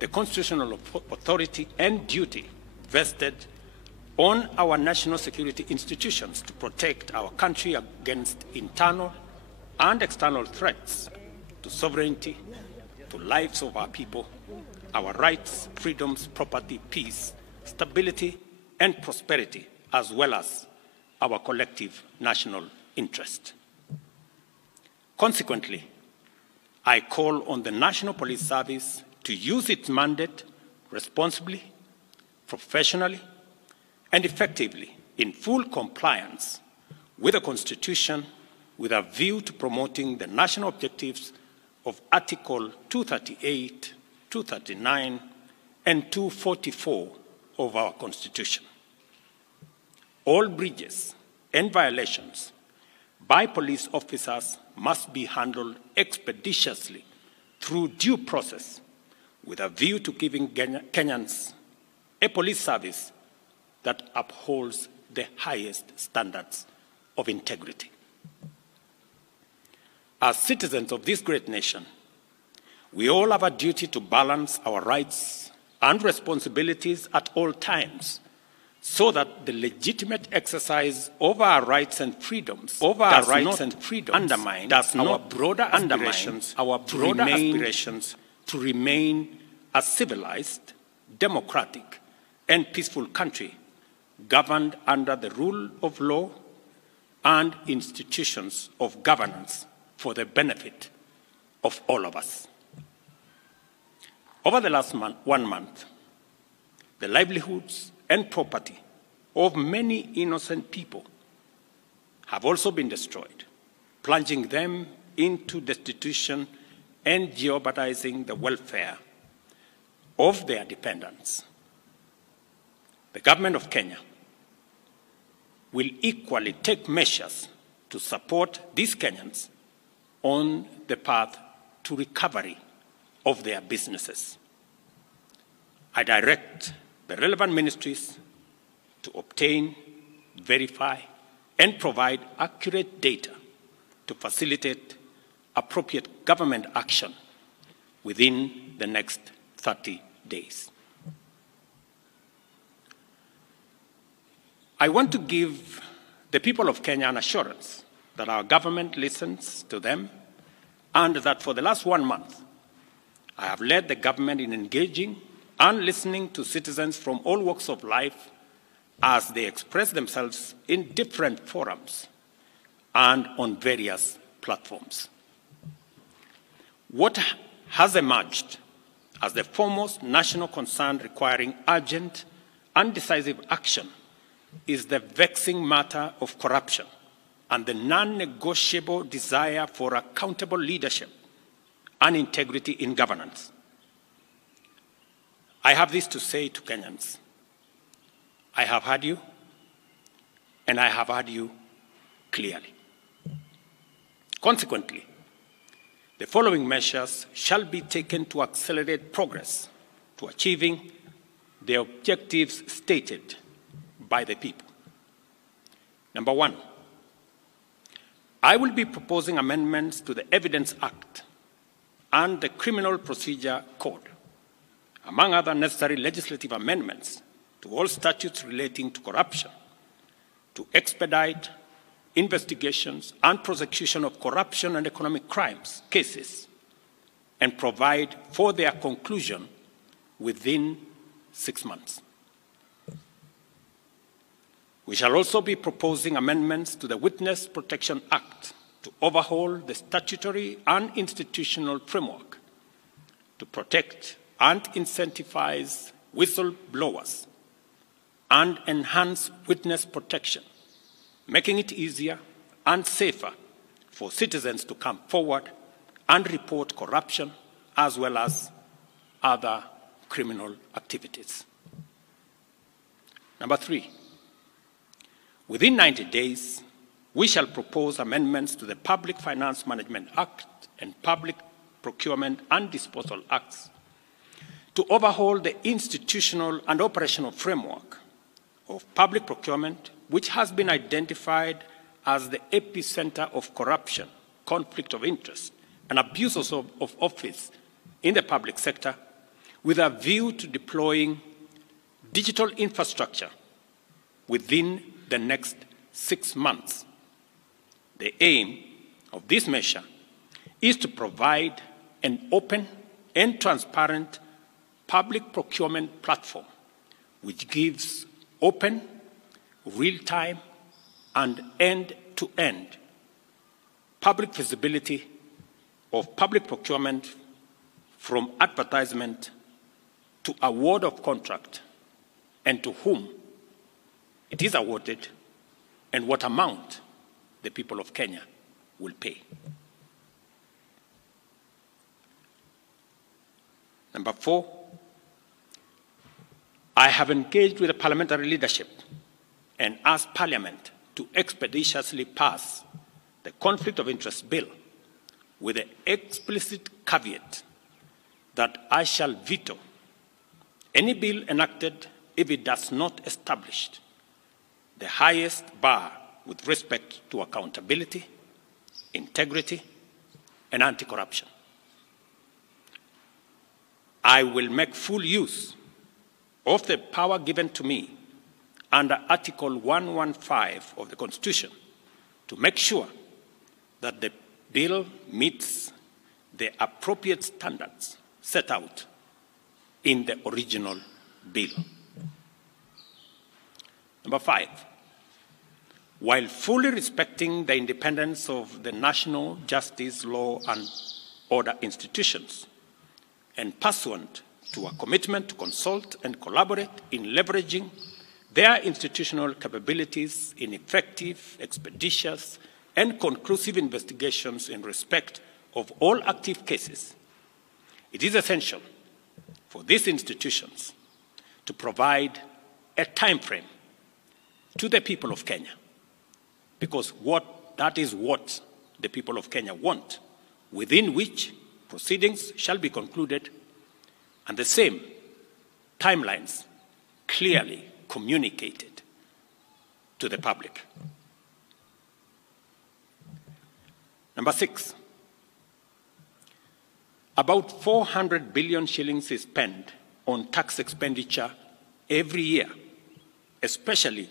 the constitutional authority and duty vested on our national security institutions to protect our country against internal and external threats to sovereignty, to lives of our people, our rights, freedoms, property, peace, stability, and prosperity, as well as our collective national interest. Consequently, I call on the National Police Service to use its mandate responsibly, professionally, and effectively in full compliance with the Constitution, with a view to promoting the national objectives of Article 238, 239, and 244 of our Constitution. All breaches and violations by police officers must be handled expeditiously through due process, with a view to giving Kenyans a police service that upholds the highest standards of integrity. As citizens of this great nation, we all have a duty to balance our rights and responsibilities at all times, so that the legitimate exercise of our rights and freedoms undermine our broader aspirations to remain a civilized, democratic, and peaceful country governed under the rule of law and institutions of governance for the benefit of all of us. Over the last 1 month, the livelihoods and property of many innocent people have also been destroyed, plunging them into destitution and jeopardizing the welfare of their dependents. The government of Kenya will equally take measures to support these Kenyans on the path to recovery of their businesses. I direct the relevant ministries to obtain, verify, and provide accurate data to facilitate appropriate government action within the next 30 days. I want to give the people of Kenya an assurance that our government listens to them, and that for the last 1 month, I have led the government in engaging and listening to citizens from all walks of life as they express themselves in different forums and on various platforms. What has emerged as the foremost national concern requiring urgent and decisive action is the vexing matter of corruption and the non-negotiable desire for accountable leadership and integrity in governance. I have this to say to Kenyans. I have heard you, and I have heard you clearly. Consequently, the following measures shall be taken to accelerate progress to achieving the objectives stated by the people. Number one, I will be proposing amendments to the Evidence Act and the Criminal Procedure Code, among other necessary legislative amendments to all statutes relating to corruption, to expedite investigations and prosecution of corruption and economic crimes cases, and provide for their conclusion within 6 months. We shall also be proposing amendments to the Witness Protection Act to overhaul the statutory and institutional framework to protect and incentivize whistleblowers and enhance witness protection, making it easier and safer for citizens to come forward and report corruption as well as other criminal activities. Number three, within 90 days, we shall propose amendments to the Public Finance Management Act and Public Procurement and Disposal Acts to overhaul the institutional and operational framework of public procurement, which has been identified as the epicenter of corruption, conflict of interest, and abuses of office in the public sector, with a view to deploying digital infrastructure within the next 6 months. The aim of this measure is to provide an open and transparent public procurement platform which gives open, real-time, and end-to-end public visibility of public procurement from advertisement to award of contract and to whom it is awarded and what amount the people of Kenya will pay. Number 4, I have engaged with the parliamentary leadership and asked Parliament to expeditiously pass the Conflict of Interest Bill with the explicit caveat that I shall veto any bill enacted if it does not establish the highest bar with respect to accountability, integrity, and anti-corruption. I will make full use of the power given to me under Article 115 of the Constitution to make sure that the bill meets the appropriate standards set out in the original bill. Number 5, while fully respecting the independence of the national justice, law, and order institutions, and pursuant to a commitment to consult and collaborate in leveraging their institutional capabilities in effective, expeditious, and conclusive investigations in respect of all active cases, it is essential for these institutions to provide a time frame to the people of Kenya, because that is what the people of Kenya want, within which proceedings shall be concluded, and the same timelines clearly communicated to the public. Number 6, about 400 billion shillings is spent on tax expenditure every year, especially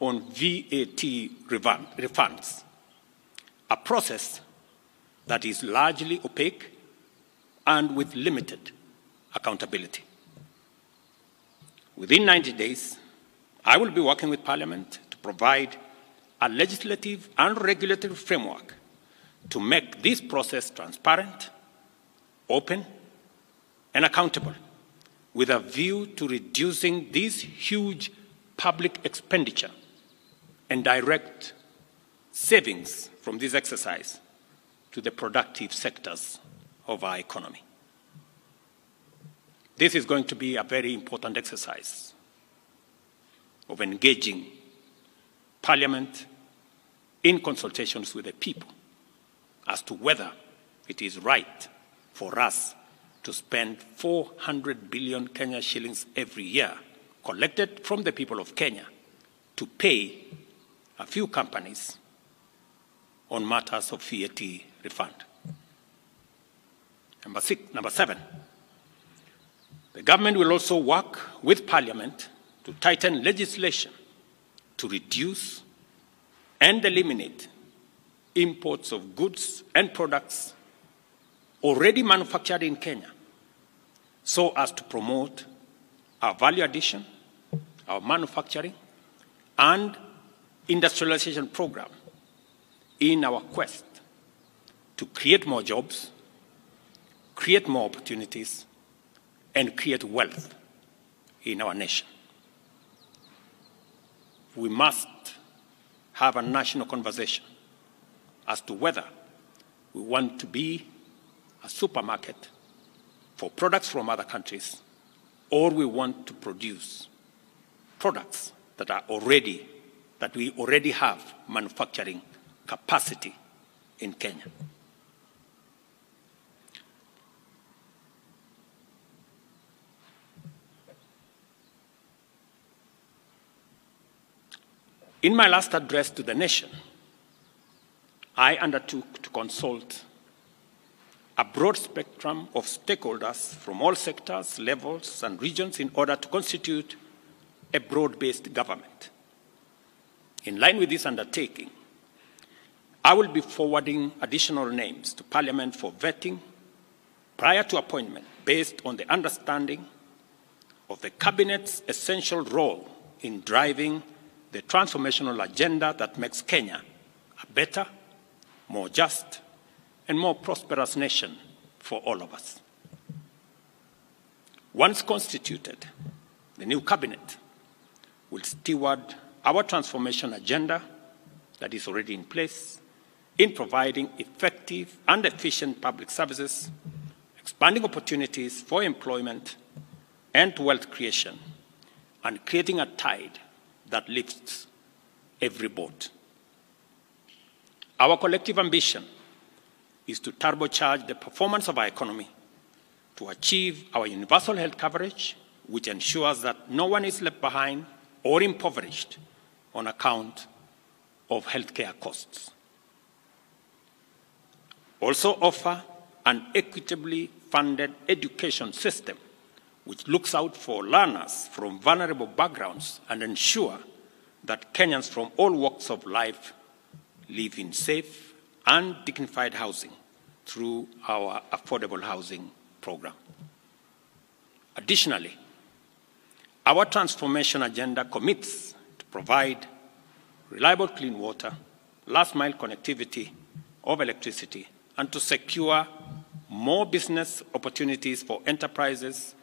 on VAT refunds, a process that is largely opaque and with limited accountability. Within 90 days, I will be working with Parliament to provide a legislative and regulatory framework to make this process transparent, open, and accountable, with a view to reducing this huge public expenditure and direct savings from this exercise to the productive sectors of our economy. This is going to be a very important exercise of engaging Parliament in consultations with the people as to whether it is right for us to spend 400 billion Kenya shillings every year collected from the people of Kenya to pay a few companies on matters of VAT refund. Number 7, the government will also work with Parliament to tighten legislation to reduce and eliminate imports of goods and products already manufactured in Kenya, so as to promote our value addition, our manufacturing, and industrialization program in our quest to create more jobs, create more opportunities, and create wealth in our nation. We must have a national conversation as to whether we want to be a supermarket for products from other countries, or we want to produce products that we already have manufacturing capacity in Kenya. In my last address to the nation, I undertook to consult a broad spectrum of stakeholders from all sectors, levels, and regions in order to constitute a broad-based government. In line with this undertaking, I will be forwarding additional names to Parliament for vetting prior to appointment based on the understanding of the Cabinet's essential role in driving the transformational agenda that makes Kenya a better, more just, and more prosperous nation for all of us. Once constituted, the new Cabinet will steward our transformation agenda that is already in place in providing effective and efficient public services, expanding opportunities for employment and wealth creation, and creating a tide that lifts every boat. Our collective ambition is to turbocharge the performance of our economy to achieve our universal health coverage, which ensures that no one is left behind or impoverished on account of healthcare costs. Also offer an equitably funded education system which looks out for learners from vulnerable backgrounds and ensure that Kenyans from all walks of life live in safe and dignified housing through our affordable housing program. Additionally, our transformation agenda commits to provide reliable clean water, last-mile connectivity of electricity, and to secure more business opportunities for enterprises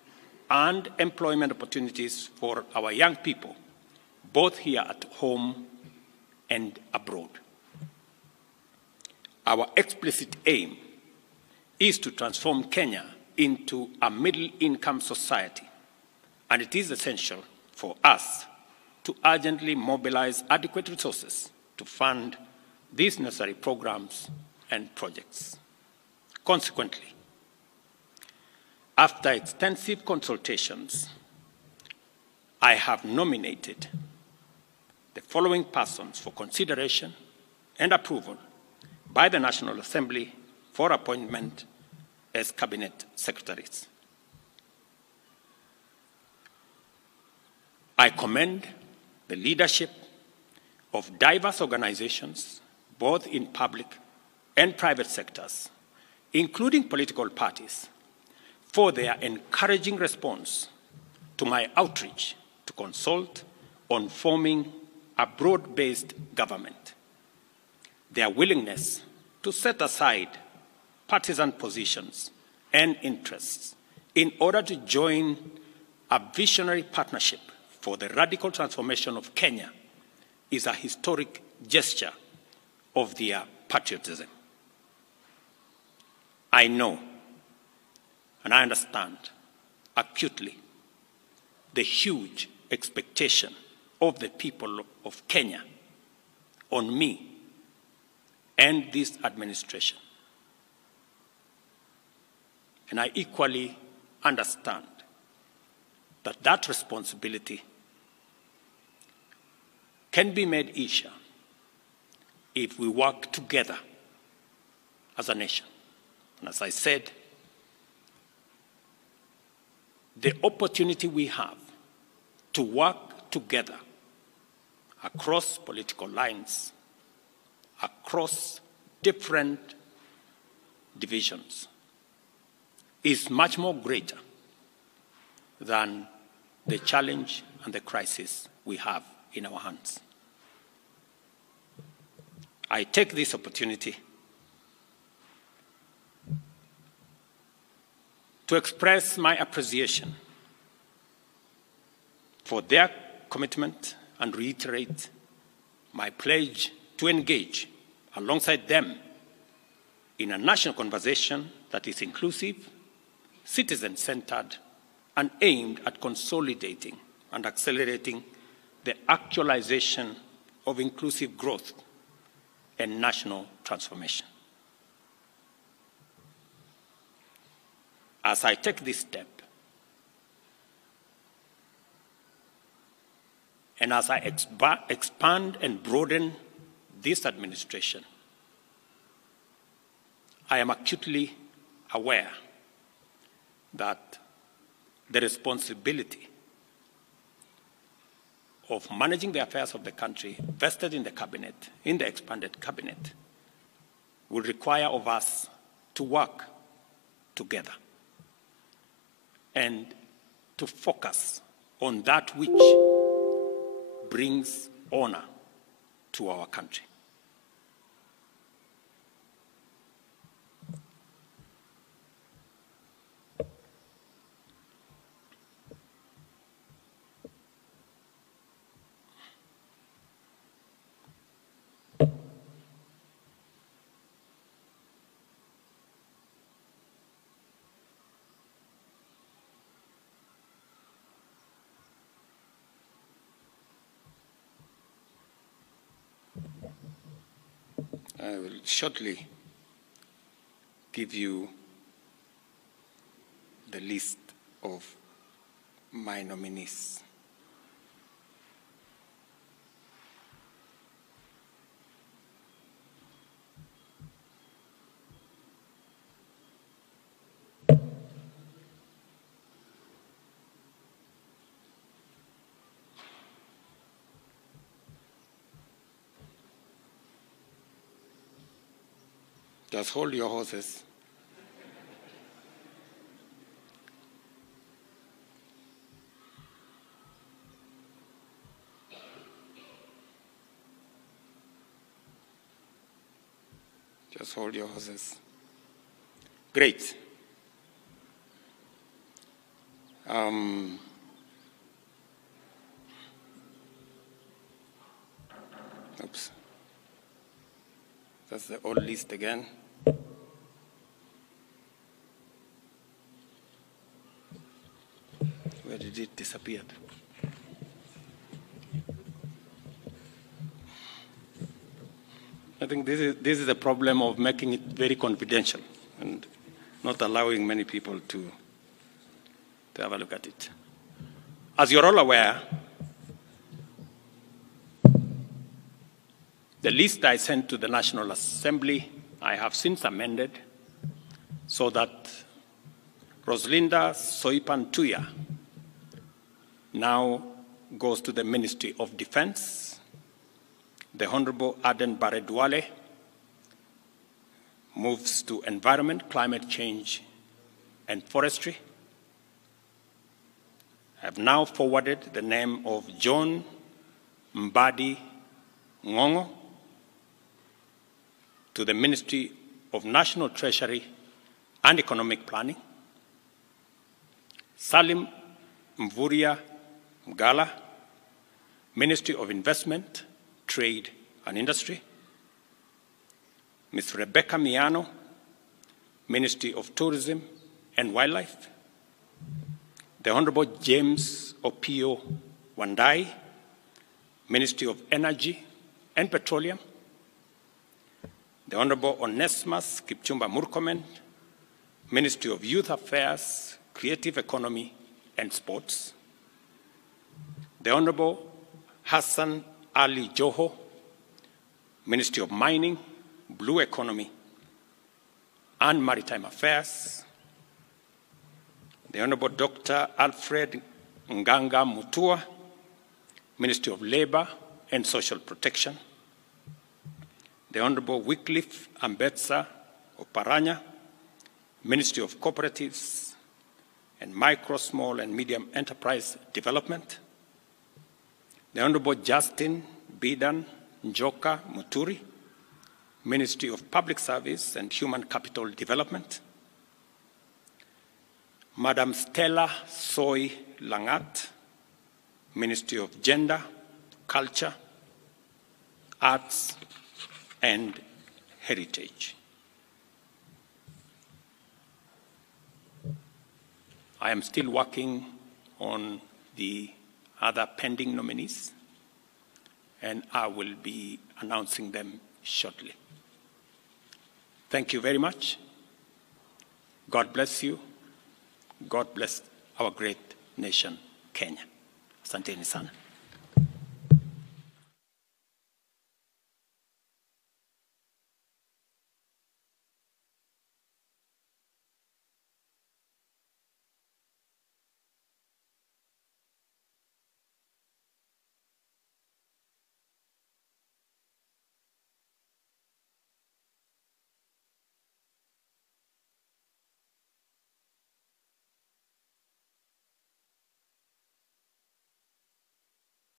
and employment opportunities for our young people, both here at home and abroad. Our explicit aim is to transform Kenya into a middle-income society, and it is essential for us to urgently mobilize adequate resources to fund these necessary programs and projects. Consequently, after extensive consultations, I have nominated the following persons for consideration and approval by the National Assembly for appointment as Cabinet Secretaries. I commend the leadership of diverse organizations, both in public and private sectors, including political parties, for their encouraging response to my outreach to consult on forming a broad-based government. Their willingness to set aside partisan positions and interests in order to join a visionary partnership for the radical transformation of Kenya is a historic gesture of their patriotism. I know and I understand acutely the huge expectation of the people of Kenya on me and this administration. And I equally understand that that responsibility can be made easier if we work together as a nation. And as I said, the opportunity we have to work together across political lines, across different divisions, is much more greater than the challenge and the crisis we have in our hands. I take this opportunity to express my appreciation for their commitment and reiterate my pledge to engage alongside them in a national conversation that is inclusive, citizen-centered, and aimed at consolidating and accelerating the actualization of inclusive growth and national transformation. As I take this step, and as I expand and broaden this administration, I am acutely aware that the responsibility of managing the affairs of the country vested in the cabinet, in the expanded cabinet, will require of us to work together and to focus on that which brings honor to our country. I will shortly give you the list of my nominees. Just hold your horses. Just hold your horses. Great. Oops. That's the old list again. Where did it disappear? I think this is the problem of making it very confidential and not allowing many people to have a look at it. As you're all aware, the list I sent to the National Assembly, I have since amended so that Roslinda Soipan Tuya now goes to the Ministry of Defense. The Honorable Aden Bare Duale moves to Environment, Climate Change, and Forestry. I have now forwarded the name of John Mbadi Ngongo to the Ministry of National Treasury and Economic Planning. Salim Mvuria Mgala, Ministry of Investment, Trade and Industry. Ms. Rebecca Miano, Ministry of Tourism and Wildlife. The Honorable James Opio Wandai, Ministry of Energy and Petroleum. The Honorable Onesimus Kipchumba Murkomen, Ministry of Youth Affairs, Creative Economy and Sports. The Honorable Hassan Ali Joho, Ministry of Mining, Blue Economy and Maritime Affairs. The Honorable Dr. Alfred Nganga Mutua, Ministry of Labor and Social Protection. The Honorable Wycliffe Ambetsa Oparanya, Ministry of Cooperatives and Micro, Small and Medium Enterprise Development. The Honorable Justin Bidan Njoka Muturi, Ministry of Public Service and Human Capital Development. Madam Stella Soy Langat, Ministry of Gender, Culture, Arts and Heritage. I am still working on the other pending nominees, and I will be announcing them shortly. Thank you very much. God bless you. God bless our great nation, Kenya. Asanteni sana.